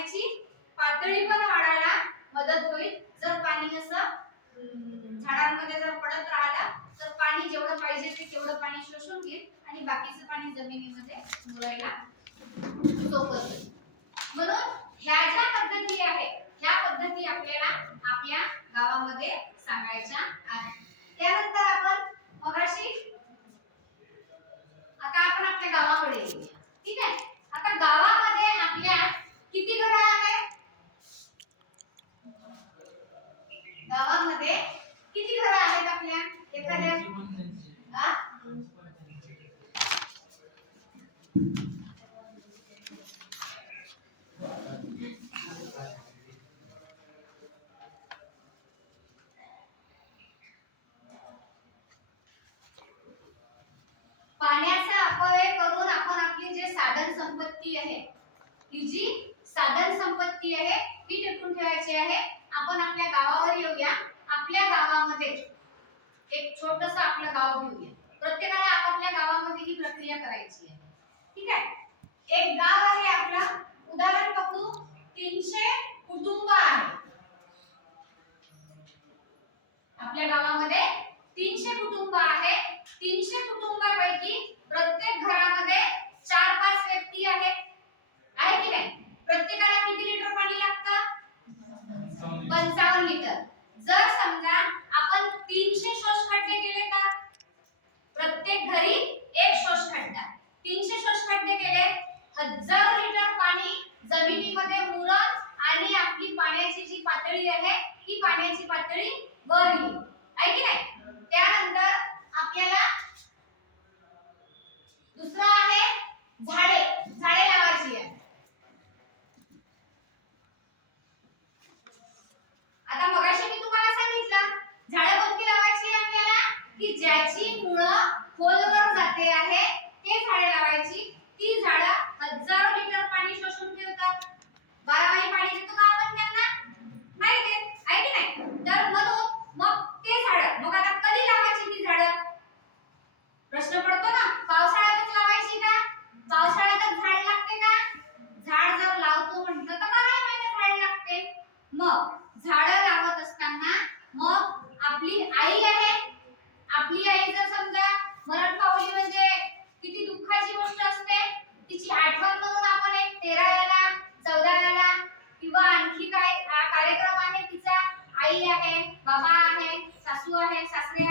पाण्याची पातळी पण वाढायला मदत होईल. जर पाणी असं झाडांमध्ये जर पडत राहिलं तर पाणी जेवढं पाहिजे ते तेवढं पाणी शोषून घेईल आणि बाकीचं पाणी जमिनीमध्ये मुरायला सोपं होईल. म्हणून ह्या ज्या पद्धती आहेत ह्या पद्धती आपल्याला आपल्या गावामध्ये सांगायच्या आहेत. त्यानंतर आपण मगाशी आता आपण आपल्या गावाकडे येऊया ठीक आहे आता गावामध्ये आपल्या किती घरं आहेत गावामध्ये किती घरं आहेत आपल्या एखाद्या आ? पाण्याचा अपव्यय करून आपण आपली जे साधन संपत्ती आहे ही जी साधन संपत्ती आहे ती टिकून ठेवायची आहे. आपण आपल्या गावावर येऊया. आपल्या गावामध्ये एक छोटस आपलं गाव घेऊया. प्रत्येकाला आपापल्या गावामध्ये ही प्रक्रिया करायची आहे. ठीक आहे? एक गाव आहे आपला. उदाहरण पकडू तीनशे कुटुंब आहे. आपल्या गावामध्ये तीनशे कुटुंब आहे. तीनशे कुटुंबापैकी पाण्याची जी पातळी आहे ती पाण्याची पातळी वर येईल आहे की नाही? त्यानंतर आपल्याला दुसरा आहे झाडे. झाडे लावायची आहे. आता मगाशी मी तुम्हाला सांगितलं झाडे कोणती लावायची आहे आपल्याला? की ज्याची मुळ खोलवर जाते आहे ते झाडे लावायची. ती झाडं मग झाड लावत असताना मग आपली आई आहे. आपली आई जर समजा मरण पावली म्हणजे किती दुःखाची गोष्ट असते. तिची आठवण म्हणून आपण एक तेराव्याला चौदाव्याला किंवा आणखी काय कार्यक्रम आहे. तिचा आई आहे बाबा आहे सासू आहे सासरे